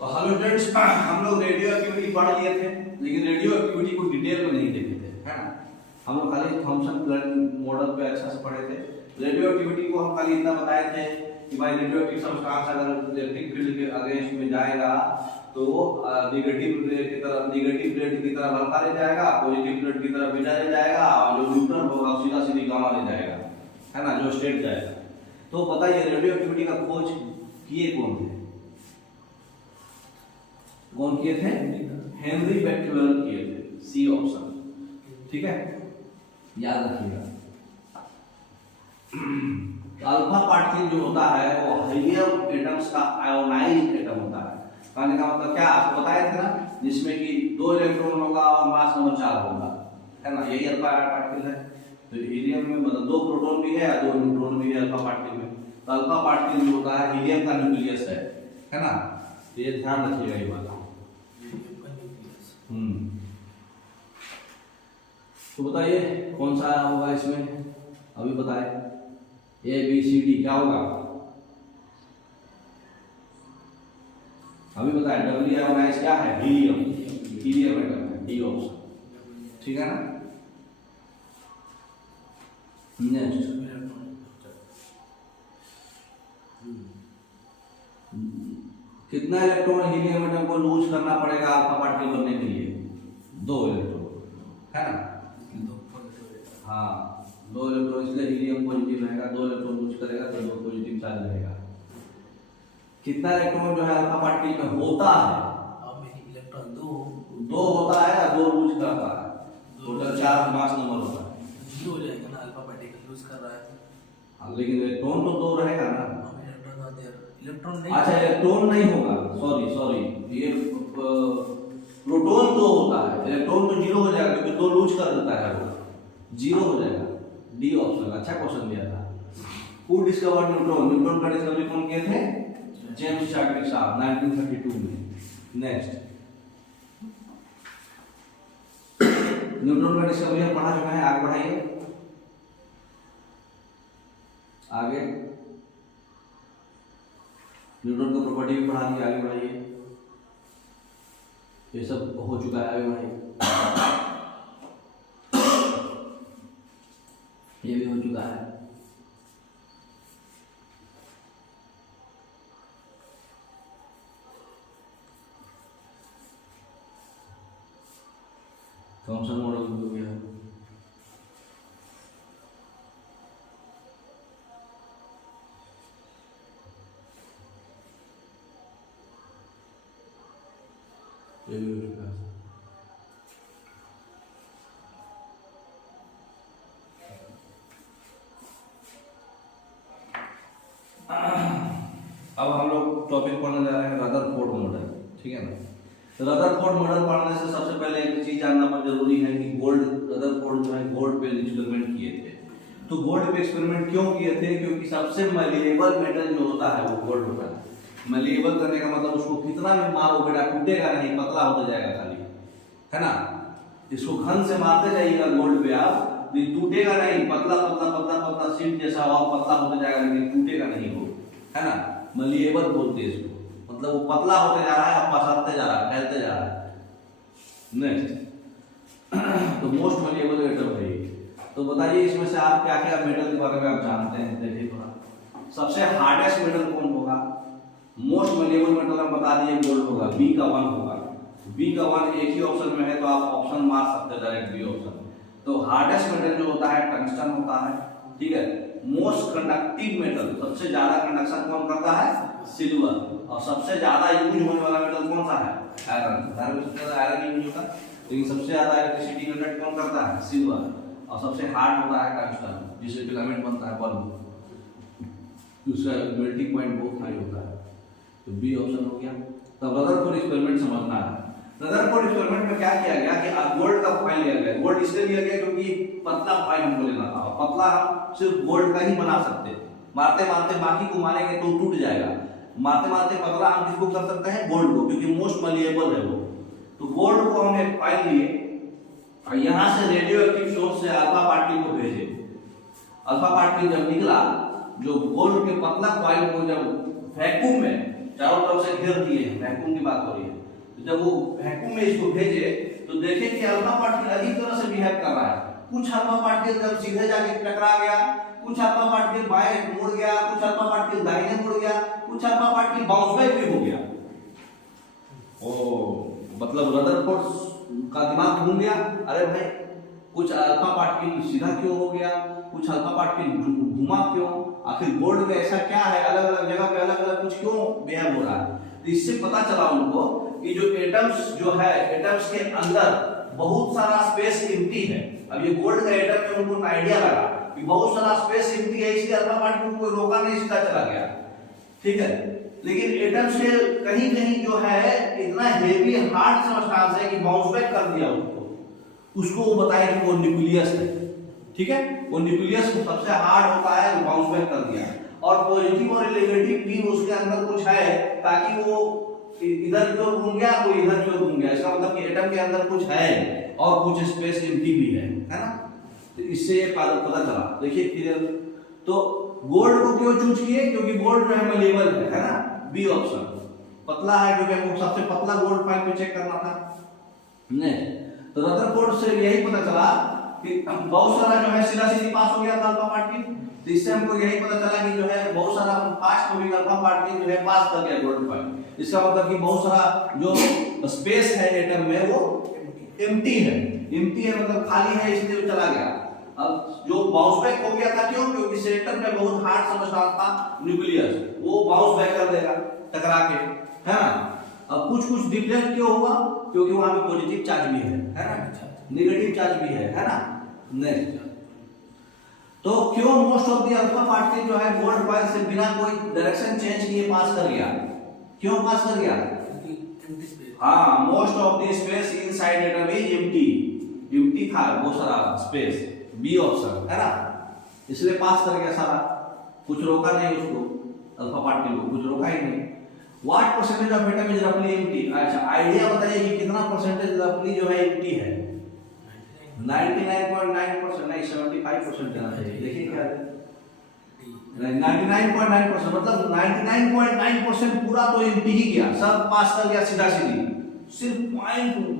तो hello friends, हम लोग रेडियो एक्टिविटी पढ़ लिए थे, लेकिन रेडियो एक्टिविटी को डिटेल में नहीं देखे थे, है ना। हम लोग खाली थॉमसन प्लग मॉडल पे अच्छा से पढ़े थे। रेडियो एक्टिविटी को हम खाली इतना बताए थे कि भाई रेडियो एक्टिव सब्सटेंस अगर इलेक्ट्रिक फील्ड के अगेंस्ट में जाएगा तो वो नेगेटिव प्लेट की तरफ हल्का ले जाएगा, पॉजिटिव प्लेट की तरफ बीटा ले जाएगा, और जो न्यूट्रल होगा सीधा सीधी गामा ले जाएगा, है ना, जो स्टेट जाएगा। तो बताइए रेडियो एक्टिविटी का खोज किए कौन थे? कौन किए थे? हेनरी बैक्यूएल किए थे। सी ऑप्शन, ठीक है, याद रखिएगा। अल्फा पार्टिकल जो होता है वो हीलियम एटम्स का आयोनाइज्ड एटम होता है। कहने का मतलब क्या, आपको बताए थे ना, जिसमें कि 2 इलेक्ट्रॉन होगा और मास नंबर 4 होगा, है ना, यही अल्फा पार्टिकल है। तो हीलियम में मतलब 2 प्रोटॉन भी है और 2 न्यूट्रॉन भी है अल्फा पार्टिकल में। तो अल्फा पार्टिकल जो होता है हीलियम का न्यूक्लियस है ना। तो ये ध्यान रखिएगा ये बात। तो बताइए कौन सा होगा इसमें, अभी बताए। ए बी सी डी क्या होगा, अभी बताए। डब्ल्यू आयोनाइज क्या है? हीलियम एटम है, डी ऑप्शन, ठीक है ना। नेक्स्ट, कितना इलेक्ट्रॉन हीलियम एटम को लूज करना पड़ेगा अल्फा पार्टिकल बनने के लिए? 2 इलेक्ट्रॉन, है ना। हाँ, 2 इलेक्ट्रॉन, इसलिए हीलियम पॉजिटिव रहेगा, 2 इलेक्ट्रॉन लूज करेगा तो 2 पॉजिटिव चार्ज रहेगा। कितना इलेक्ट्रॉन जो है अल्फा पार्टिकल में होता है? इलेक्ट्रॉन 2 होता है या 2 लूज करता है? टोटल 4 मास नंबर होता है। 0 हो जाएगा ना, अल्फा पार्टिकल लूज कर रहा है। हाँ, लेकिन इलेक्ट्रॉन तो 2 रहेगा ना। इलेक्ट्रॉन नहीं, अच्छा इलेक्ट्रॉन नहीं होगा, सॉरी, ये प्रोटॉन 2 होता है, इलेक्ट्रॉन तो 0 हो जाएगा क्योंकि 2 लूज कर देता है, वो 0 हो जाएगा। डी ऑप्शन, अच्छा क्वेश्चन दिया था। Who discovered neutron? न्यूट्रॉन का डिस्कवरी कौन किए थे? जेम्स चैडविक साहब 1932 में। नेक्स्ट, न्यूट्रॉन का डिस्कवरी हम पढ़ा चुके हैं, आगे बढ़ाइए। आगे न्यूट्रॉन का प्रॉपर्टी भी पढ़ा दिया, आगे बढ़ाइए। ये सब हो चुका है, आगे बढ़ाइए। ये भी हो चुका है। थॉमसन मॉडल भी हो गया। ये भी हो चुका है। अब हम लोग टॉपिक पढ़ने जा रहे हैं रदरफोर्ड मॉडल, ठीक है ना। रदरफोर्ड मॉडल पढ़ने से सबसे पहले एक चीज जानना बहुत जरूरी है कि रदरफोर्ड जो है गोल्ड पे एक्सपेरिमेंट किए थे। तो गोल्ड पे एक्सपेरिमेंट क्यों किए थे? क्योंकि सबसे मैलिएबल मेटल जो होता है वो गोल्ड होता है। मैलिएबल करने का मतलब उसको कितना भी मारो बेटा टूटेगा नहीं, पतला होता जाएगा खाली, है ना। इसको घन से मारते जाइएगा गोल्ड पे आप, टूटेगा नहीं, पतला पतला पतला पतला सीट जैसा और पतला होता जाएगा लेकिन टूटेगा नहीं वो, है ना। मैलिएबल बोलते हैं इसको, मतलब वो पतला होते जा रहा है और पसरते जा रहा है, फैलते जा रहा है। नेक्स्ट, तो मोस्ट मैलिएबल मेटल है। तो बताइए इसमें से आप क्या क्या मेटल के बारे में आप जानते हैं, देखिए थोड़ा। सबसे हार्डेस्ट मेटल कौन होगा? मोस्ट मैलिएबल मेटल हम बता दिए गोल्ड होगा, बी का 1 होगा। बी का 1 एक ही ऑप्शन में है तो आप ऑप्शन मार सकते हैं डायरेक्ट, बी ऑप्शन। तो हार्डेस्ट मेटल जो होता है टंगस्टन होता है, ठीक है। मोस्ट कंडक्टिव मेटल, सबसे ज्यादा कंडक्शन कौन करता है? सिल्वर। और सबसे ज्यादा यूज होने वाला मेटल कौन सा है? आयरन। सबसे ज्यादा आयरन यूज होता है, लेकिन सबसे ज्यादा इलेक्ट्रिसिटी कंडक्ट कौन करता है? सिल्वर। और सबसे हार्ड होता है टंगस्टन, जिससे फिलामेंट बनता है बल्ब, उसका मेल्टिंग पॉइंट बहुत हाई होता है। तो बी ऑप्शन हो गया। तब रदरफोर्ड एक्सपेरिमेंट समझना है। रदरफोर्ड एक्सपेरिमेंट में क्या किया गया कि गोल्ड का फॉइल लिया गया। गोल्ड इसलिए लिया गया क्योंकि पतला फॉइल हमको लेना था, और पतला हम सिर्फ गोल्ड का ही बना सकते। मारते मारते बाकी को मारेंगे तो टूट जाएगा, मारते मारते पतला हम किसको कर सकते हैं? गोल्ड को, क्योंकि मोस्ट मैलिएबल है वो। तो गोल्ड को हम एक फॉइल लिए और यहाँ से रेडियो एक्टिव सोर्स से अल्फा पार्टिकल को भेजे। अल्फा पार्टिकल जब निकला, जो गोल्ड के पतला फॉइल को जब वैक्यूम में चारों तरफ से घेर दिए हैं, वैक्यूम की बात हो रही है। तो जब वो वैक्यूम में इसको भेजे तो देखे कि अल्फा पार्टिकल अजीब तरह से बिहेव कर रहा है। कुछ अल्फा पार्टिकल जब सीधे जाके टकरा गया, कुछ अल्फा पार्टिकल बाएं मुड़ गया, कुछ अल्फा पार्टिकल दाहिने मुड़ गया, कुछ अल्फा पार्टिकल बाउंस बैक भी हो गया। ओ मतलब रदरफोर्ड का दिमाग घूम गया, अरे भाई कुछ अल्फा पार्टिकल सीधा क्यों हो गया, कुछ अल्फा पार्टिकल घुमा क्यों, आखिर गोल्ड में ऐसा क्या है, अलग अलग जगह पे अलग अलग कुछ क्यों बिहेव हो रहा है। तो इससे पता चला उनको कि जो एटम्स जो है, एटम्स के अंदर बहुत सारा स्पेस एम्प्टी है। अब ये गोल्ड का एटम में उनको आइडिया लगा कि बहुत सारा स्पेस एम्प्टी है, इसलिए अल्फा पार्टिकल को रोका नहीं, सीधा चला गया, ठीक है। लेकिन एटम्स के कहीं कहीं जो है इतना हेवी हार्ड सब्सटेंस है कि बाउंस बैक कर दिया उसको वो बताया कि वो न्यूक्लियस है, ठीक है। वो न्यूक्लियस सबसे हार्ड होता है, वो बाउंस बैक कर दिया। और पॉजिटिव और नेगेटिव भी उसके अंदर कुछ है, ताकि वो इधर की ओर घूम गया, कोई इधर की ओर घूम गया। इसका मतलब कि एटम के अंदर कुछ है और कुछ स्पेस एम्प्टी भी है ना। तो इससे ये पता चला। देखिए क्लियर। तो गोल्ड को क्यों चूज किए, क्योंकि गोल्ड जो है मेलेबल है ना, बी ऑप्शन। पतला है क्योंकि हमको सबसे पतला गोल्ड फाइन पे चेक करना था। नहीं तो रदरफोर्ड से यही पता चला कि बहुत सारा जो है सीधा सीधी पास हो गया था अल्फा पार्टिकल। तो इससे हमको यही पता चला कि जो है बहुत सारा फास्ट मूविंग अल्फा पार्टिकल जो है पास कर गया गोल्ड फाइन। इसका मतलब कि बहुत सारा जो स्पेस है एटम में वो एम्प्टी है। एम्प्टी है मतलब खाली है, इसलिए चला गया। अब जो बाउंस बैक हो गया था क्यों, क्योंकि सेंटर में बहुत हार्ड सब्सटेंस था न्यूक्लियस, वो बाउंस बैक कर देगा टकरा के, है ना। अब कुछ कुछ डिफ्लेक्ट क्यों हुआ, क्योंकि वहां पे पॉजिटिव चार्ज भी है ना, नेगेटिव चार्ज भी है ना। नेक्स्ट, तो क्यों most of the alpha particle जो है गोल्ड फाइन से बिना कोई डायरेक्शन चेंज किए पास कर गया, क्यों पास कर गया। हाँ, most of the space inside atom is empty. Empty था वो सारा स्पेस, बी ऑप्शन है ना, इसलिए पास कर गया सारा, कुछ रोका नहीं उसको, अल्फा पार्टिकल को कुछ रोका ही नहीं। What percentage of atom is रफली एम्प्टी। अच्छा आइडिया बताइए कि कितना परसेंटेज रफली जो है एम्प्टी है। 99.9% नहीं, 75% देना चाहिए। देखिए क्या है, 99.9% मतलब 99.9% पूरा तो एम्प्टी ही गया, सब पास कर गया सीधा सीधी। सिर्फ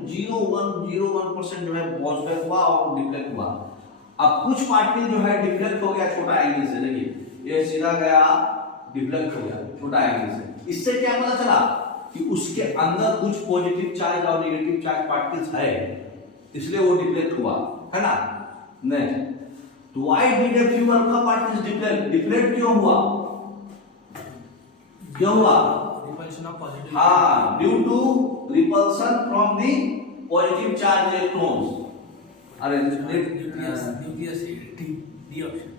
0.01% जो है बाउंस बैक हुआ और डिफ्लेक्ट हुआ। अब कुछ पार्टिकल जो है डिफ्लेक्ट हो गया छोटा एंगल से, देखिए ये सीधा गया डिफ्लेक्ट हो गया छोटा एंगल से। इससे क्या पता चला कि उसके अंदर कुछ पॉजिटिव चार्ज और नेगेटिव चार्ज पार्टिकल्स है, इसलिए वो डिफ्लेक्ट हुआ, है ना। नेक्स्ट, तो why did a few alpha particles deflect. Deflect क्यों हुआ, क्यों हुआ। रिपल्शन ऑफ पॉजिटिव, हाँ, due to repulsion from the positive charge electrons. अरे nucleus D option,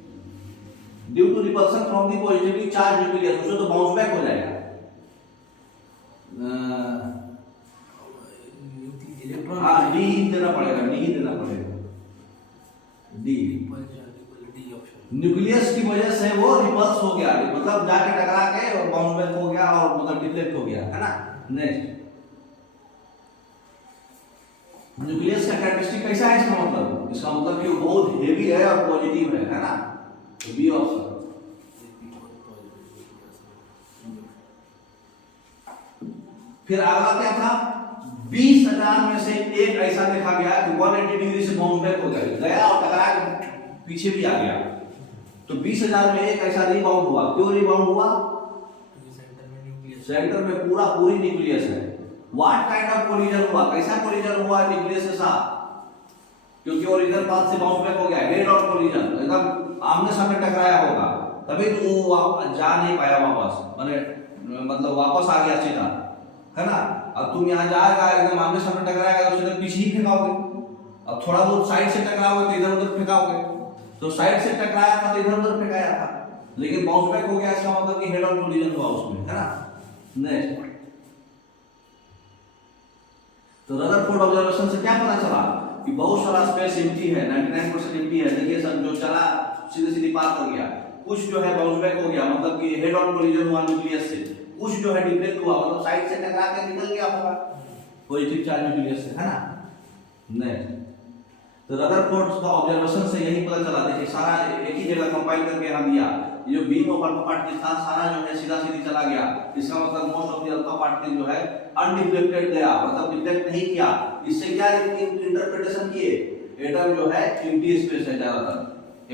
due to repulsion from the positively charge nucleus, उससे तो bounce back हो जाएगा। इलेक्ट्रॉन, हाँ, डी ही देना पड़ेगा, डी ही देना पड़ेगा, डी। डी ऑप्शन, न्यूक्लियस की वजह से वो रिपल्स हो गया, मतलब जाके टकरा के और बाउंस बैक हो गया और मतलब डिफ्लेक्ट हो गया, है ना। नेक्स्ट, न्यूक्लियस का कैरेक्टरिस्टिक कैसा है, इसका मतलब कि वो बहुत हेवी है और पॉजिटिव है ना। तो बी ऑप्शन। फिर अगला क्या था, 20,000 में से एक ऐसा देखा गया कि 180 डिग्री से बाउंस बैक हो गया और टकरा के पीछे भी आ गया। तो 20,000 में एक ऐसा रिबाउंड हुआ। क्यों रिबाउंड हुआ, सेंटर में पूरी न्यूक्लियस है। व्हाट काइंड ऑफ कोलिजन हुआ, कैसा कोलिजन हुआ न्यूक्लियस के साथ, क्योंकि ओरिजिनल पाथ से बाउंस बैक हो गया, हेड ऑन कोलिजन, एकदम आमने सामने टकराया होगा, तभी तो वो जा नहीं पाया वापस, मतलब वापस आ गया सीधा, है ना। अब तुम यहाँ जाएगा एकदम आमने सामने टकराएगा तो सीधे पीछे ही फेंकाओगे। अब थोड़ा बहुत साइड से टकराओगे तो इधर उधर फेंकाओगे, तो साइड से टकराया था तो इधर उधर फेंकाया था, लेकिन बाउंस बैक हो गया, इसका मतलब कि हेड ऑन कोलिजन हुआ उसमें, है ना। नेक्स्ट, तो रदरफोर्ड ऑब्जर्वेशन से क्या पता चला कि बहुत सारा स्पेस एम्प्टी है, 99% एम्प्टी है। देखिए सब जो चला सीधे सीधे पास कर गया, कुछ जो है बाउंस बैक हो गया, मतलब कि हेड ऑन कोलिजन हुआ न्यूक्लियस से, कुछ जो है डिफ्लेक्ट हुआ, मतलब साइड से टकरा के निकल गया होगा पॉजिटिव चार्ज न्यूक्लियस से, है ना। नेक्स्ट, तो रदरफोर्ड का ऑब्जर्वेशन से यही पता चला। देखिए सारा एक ही जगह कंपाइल करके यहाँ दिया, ये जो बीम ऑफ अल्फा पार्टिकल था सारा जो है सीधा सीधी चला गया, इसका मतलब most of the alpha particle जो है अनडिफ्लेक्टेड गया, मतलब डिफ्लेक्ट नहीं किया। इससे क्या इंटरप्रिटेशन किए, एटम जो है एम्प्टी स्पेस है ज्यादातर,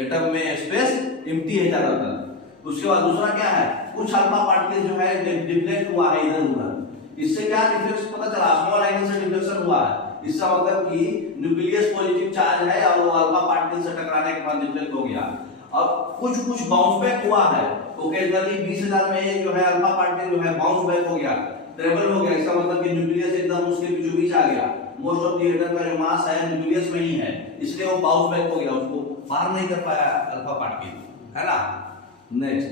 एटम में स्पेस एम्प्टी है ज्यादातर। उसके बाद दूसरा क्या है, कुछ अल्फा पार्टिकल जो है डिफ्लेक्ट हुआ है इधर उधर, इससे क्या डिफ्लेक्शन पता चला, स्मॉल एंगल से डिफ्लेक्शन हुआ है। इसका मतलब कि न्यूक्लियस पॉजिटिव चार्ज है और वो अल्फा पार्टिकल से टकराने के बाद डिफ्लेक्ट हो गया। अब कुछ बाउंस बैक हुआ है, ओकेजनली 20,000 में ये जो है अल्फा पार्टिकल जो है बाउंस बैक हो गया, ट्रेवल हो गया। इसका मतलब कि न्यूक्लियस एकदम उसके बीचों बीच आ गया, मोस्ट ऑफ द एटम का जो मास है न्यूक्लियस में ही है, इसलिए वो बाउंस बैक हो गया, उसको पार नहीं कर पाया अल्फा पार्टिकल, है ना। नेक्स्ट,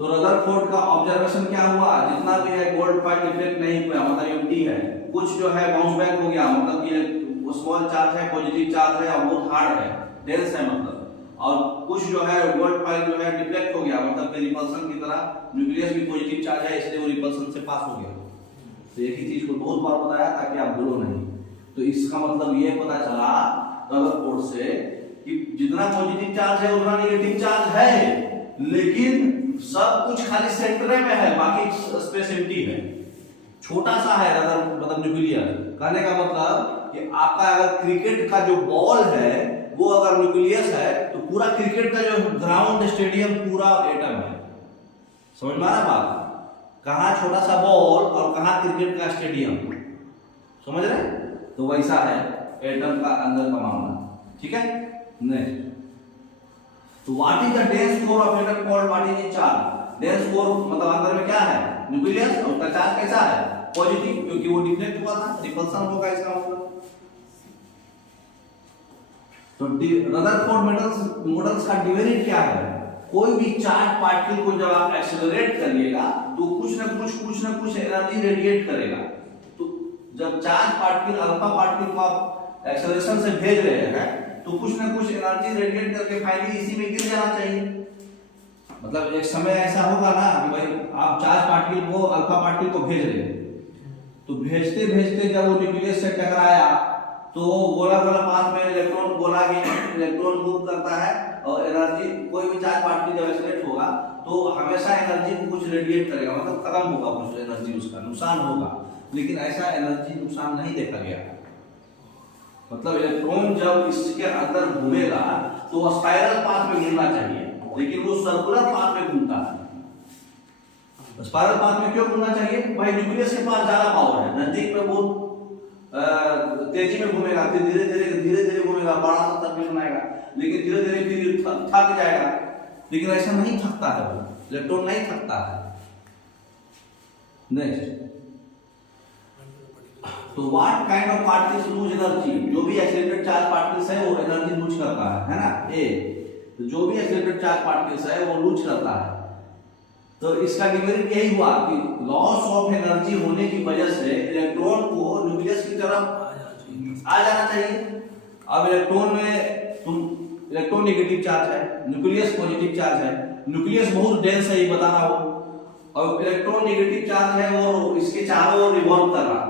तो रदरफोर्ड का ऑब्जर्वेशन क्या हुआ, जितना भी है गोल्ड पार्ट डिफ्लेक्ट नहीं हुआ, मतलब एम्प्टी है, कुछ जो है बाउंस बैक हो गया, मतलब कि वो स्मॉल चार्ज है, पॉजिटिव चार्ज है और बहुत हार्ड है, डेंस है मतलब, और कुछ जो है गोल्ड पार्ट जो है डिफ्लेक्ट हो गया, मतलब कि रिपल्सन की तरह न्यूक्लियस भी पॉजिटिव चार्ज है, इसलिए वो रिपल्सन से पास हो गया। तो एक ही चीज को बहुत बार बताया ताकि आप भूलो नहीं। तो इसका मतलब ये पता चला रदरफोर्ड से कि जितना पॉजिटिव चार्ज है उतना नेगेटिव चार्ज है, लेकिन सब कुछ खाली सेंटर में है, बाकी स्पेस एम्प्टी है, छोटा सा है रदर मतलब न्यूक्लियस। कहने का मतलब कि आपका अगर क्रिकेट का जो बॉल है वो अगर न्यूक्लियस है तो पूरा क्रिकेट का जो ग्राउंड स्टेडियम पूरा एटम है, समझ में आ रहा बात, कहाँ छोटा सा बॉल और कहाँ क्रिकेट का स्टेडियम, समझ रहे। तो वैसा है एटम का अंदर का मामला, ठीक है। नेक्स्ट, तो what is the dense core of atom called, what is it's charge. Dense core मतलब अंदर में क्या है, न्यूक्लियस, और उसका चार्ज कैसा है, पॉजिटिव, क्योंकि वो डिफ्लेक्ट हुआ था, रिपल्सन होगा इसका मतलब। तो रदरफोर्ड मॉडल्स का डिमेरिट क्या है, कोई भी चार्ज पार्टिकल को जब आप एक्सेलरेट करिएगा तो कुछ ना कुछ एनर्जी रेडिएट करेगा। तो जब चार्ज पार्टिकल अल्फा पार्टिकल को आप एक्सेलरेशन से भेज रहे हैं तो कुछ ना कुछ एनर्जी रेडिएट करके फाइनली इसी में गिर जाना चाहिए। मतलब एक समय ऐसा होगा ना कि भाई आप चार्ज पार्टिकल को अल्फा पार्टिकल को भेज रहे हैं, तो भेजते भेजते जब वो न्यूक्लियस से टकराया तो गोला गोला पाथ में इलेक्ट्रॉन गोला के इलेक्ट्रॉन मूव करता है, और एनर्जी कोई भी चार्ज पार्टिकल जब एक्सेलरेट होगा तो हमेशा एनर्जी को कुछ रेडिएट करेगा, मतलब खत्म होगा कुछ एनर्जी, उसका नुकसान होगा। लेकिन ऐसा एनर्जी नुकसान नहीं देखा गया। मतलब इलेक्ट्रॉन जब इसके अंदर घूमेगा तो स्पाइरल पाथ में घूमना चाहिए, लेकिन वो सर्कुलर पाथ में घूमता है। स्पाइरल पाथ में क्यों घूमना चाहिए, भाई न्यूक्लियस के पास ज्यादा पावर है, नजदीक में बहुत तेजी में घूमेगा, फिर धीरे धीरे घूमेगा, बड़ा सा सर्किल बनाएगा, लेकिन धीरे धीरे फिर थक जाएगा। लेकिन ऐसा नहीं थकता है, वो इलेक्ट्रॉन नहीं थकता है। नेक्स्ट, तो what kind of particles lose energy, जो भी एक्सीलरेटेड चार्ज पार्टिकल्स है वो एनर्जी लूज करता है ना। ए, तो जो भी एक्सीलरेटेड चार्ज पार्टिकल्स है वो लूज करता है। तो इसका डिमेरिट यही हुआ कि लॉस ऑफ एनर्जी होने की वजह से इलेक्ट्रॉन को न्यूक्लियस की तरफ आ जाना चाहिए। अब इलेक्ट्रॉन में इलेक्ट्रॉन नेगेटिव चार्ज है, न्यूक्लियस पॉजिटिव चार्ज है, न्यूक्लियस बहुत डेंस है ये बता रहा हूं, और इलेक्ट्रॉन नेगेटिव चार्ज है वो इसके चारों ओर रिवॉल्व कर रहा,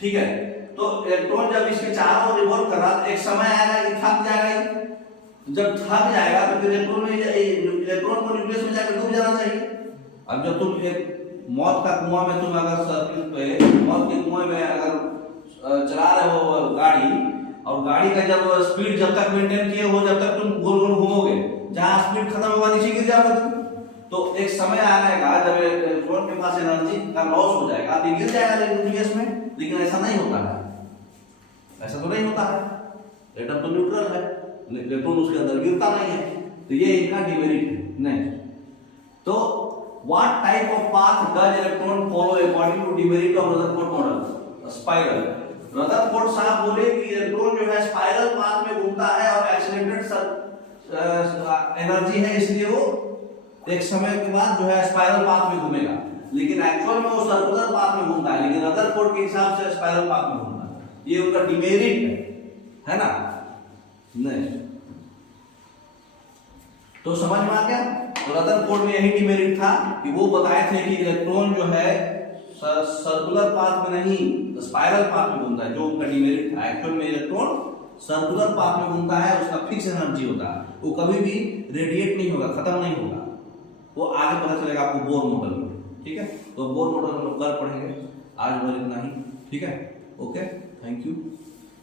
ठीक है। तो इलेक्ट्रॉन जब इसके चारों ओर रिवॉल्व कर रहा, एक समय आएगा कि थक जाएगा, जब थक जाएगा तो फिर इलेक्ट्रॉन को न्यूक्लियस में जाकर डूब जाना चाहिए। अब जब तुम एक मौत का कुआं में तुम अगर सर्किल पे मौत के कुएं में अगर चला रहे हो गाड़ी, और गाड़ी का जब स्पीड जब तक मेंटेन किए हो, जब तक तुम गोल गोल घूमोगे, जहां स्पीड खत्म होगा नीचे गिर जाओगे तुम। तो एक समय आएगा जब इलेक्ट्रॉन के पास एनर्जी का लॉस हो जाएगा, तो गिर जाएगा न्यूक्लियस में, लेकिन ऐसा नहीं होता है, ऐसा तो नहीं होता है, एटम तो न्यूट्रल है, इलेक्ट्रॉन उसके अंदर गिरता नहीं है। तो ये इनका डिमेरिट है। नेक्स्ट, तो what type of path does electron follow according to demerit of Rutherford model? Spiral. Rutherford साहब बोले कि इलेक्ट्रॉन जो है स्पाइरल पाथ में घूमता है और एक्सीलरेटेड एनर्जी है, इसलिए वो एक समय के बाद जो है स्पाइरल पाथ में घूमेगा, लेकिन एक्चुअल में वो सर्कुलर पाथ में घूमता है, लेकिन रदरफोर्ड के हिसाब से स्पाइरल पाथ में घूमता है। ये उनका डिमेरिट है ना। नहीं, तो समझ में आ गया। तो रदरफोर्ड में यही डिमेरिट था कि वो बताए थे कि इलेक्ट्रॉन जो है सर्कुलर पाथ में नहीं स्पाइरल पाथ में घूमता है, जो उनका डिमेरिट था। एक्चुअल में इलेक्ट्रॉन सर्कुलर पाथ में घूमता है, उसका फिक्स एनर्जी होता है, वो कभी भी रेडिएट नहीं होगा, खत्म नहीं होगा, वो आगे पता चलेगा आपको बोर मॉडल में। ठीक है, तो बोर मॉडल हम लोग कल पढ़ेंगे, आज बस इतना ही। ठीक है, ओके, थैंक यू।